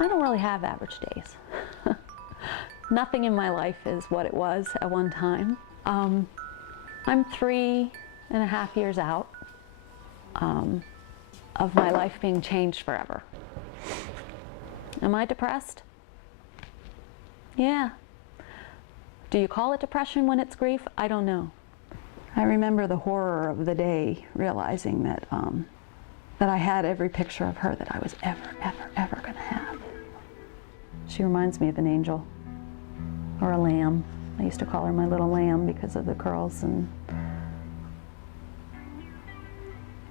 I don't really have average days. Nothing in my life is what it was at one time. I'm 3.5 years out of my life being changed forever. Am I depressed? Yeah. Do you call it depression when it's grief? I don't know. I remember the horror of the day, realizing that that I had every picture of her that I was ever going to have. She reminds me of an angel or a lamb. I used to call her my little lamb because of the curls and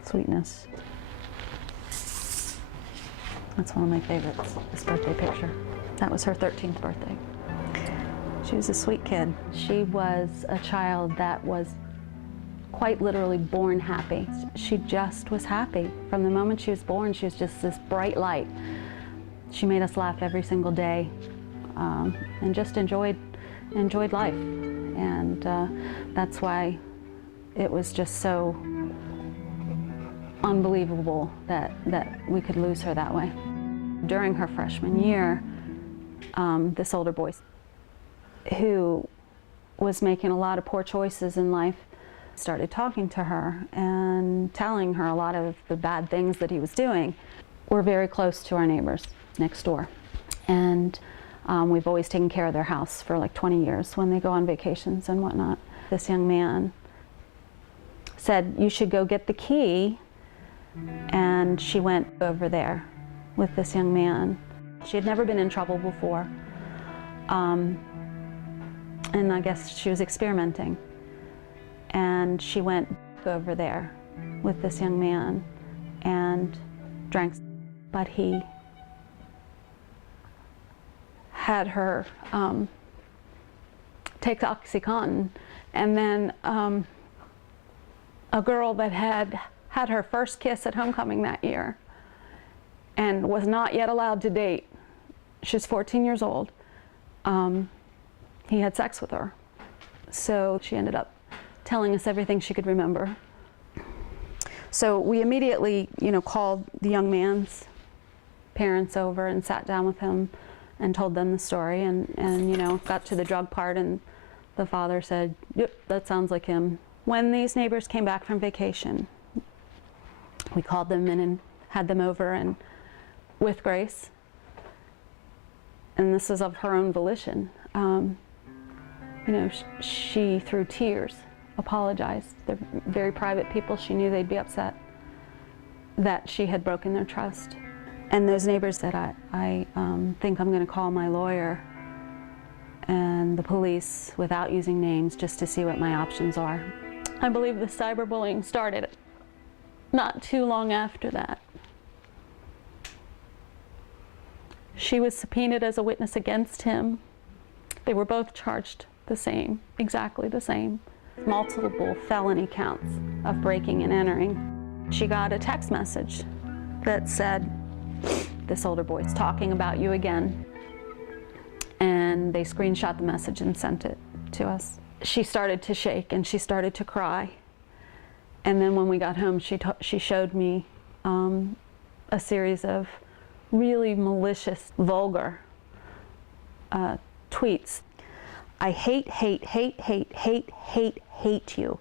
sweetness. That's one of my favorites, this birthday picture. That was her 13th birthday. She was a sweet kid. She was a child that was quite literally born happy. She just was happy. From the moment she was born, she was just this bright light. She made us laugh every single day and just enjoyed life. And that's why it was just so unbelievable that we could lose her that way. During her freshman year, this older boy who was making a lot of poor choices in life started talking to her and telling her a lot of the bad things that he was doing. We're very close to our neighbors next door, and we've always taken care of their house for like 20 years when they go on vacations and whatnot. This young man said, "You should go get the key," and she went over there with this young man. She had never been in trouble before, and I guess she was experimenting. And she went over there with this young man and drank, but he had her take OxyContin, and then a girl that had her first kiss at homecoming that year and was not yet allowed to date, she's 14 years old, he had sex with her. So she ended up telling us everything she could remember. So we immediately, called the young man's parents over and sat down with him and told them the story, and got to the drug part, and the father said, "Yep, that sounds like him." When these neighbors came back from vacation, we called them in and had them over, and with Grace, and this was of her own volition, she through tears apologized. They're very private people. She knew they'd be upset that she had broken their trust. And those neighbors said, I think I'm going to call my lawyer and the police without using names just to see what my options are. I believe the cyberbullying started not too long after that. She was subpoenaed as a witness against him. They were both charged the same, exactly the same. Multiple felony counts of breaking and entering. She got a text message that said, "This older boy's talking about you again." And they screenshot the message and sent it to us. She started to shake and she started to cry. And then when we got home, she showed me a series of really malicious, vulgar tweets. "I hate you.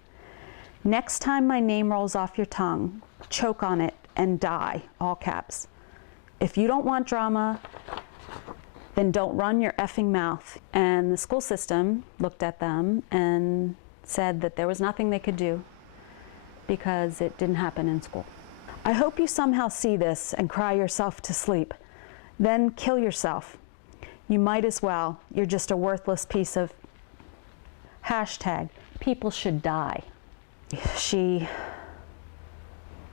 Next time my name rolls off your tongue, choke on it and die," all caps. "If you don't want drama, then don't run your effing mouth." And the school system looked at them and said that there was nothing they could do because it didn't happen in school. "I hope you somehow see this and cry yourself to sleep. Then kill yourself. You might as well. You're just a worthless piece of #people should die." She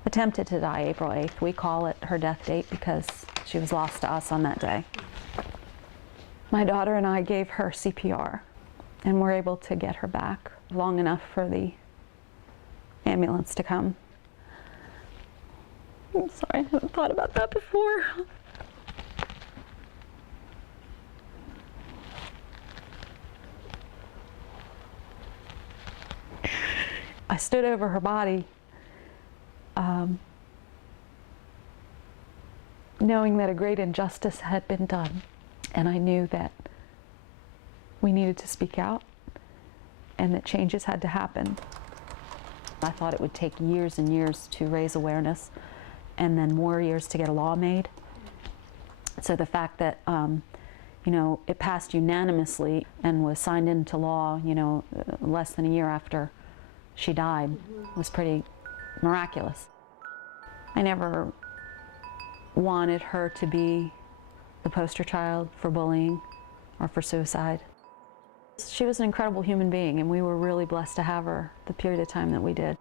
attempted to die April 8th. We call it her death date because she was lost to us on that day. My daughter and I gave her CPR and were able to get her back long enough for the ambulance to come. I'm sorry, I haven't thought about that before. I stood over her body knowing that a great injustice had been done. And I knew that we needed to speak out and that changes had to happen. I thought it would take years and years to raise awareness and then more years to get a law made. So the fact that you know, it passed unanimously and was signed into law, you know, less than a year after she died was pretty miraculous. I never wanted her to be the poster child for bullying or for suicide. She was an incredible human being, and we were really blessed to have her the period of time that we did.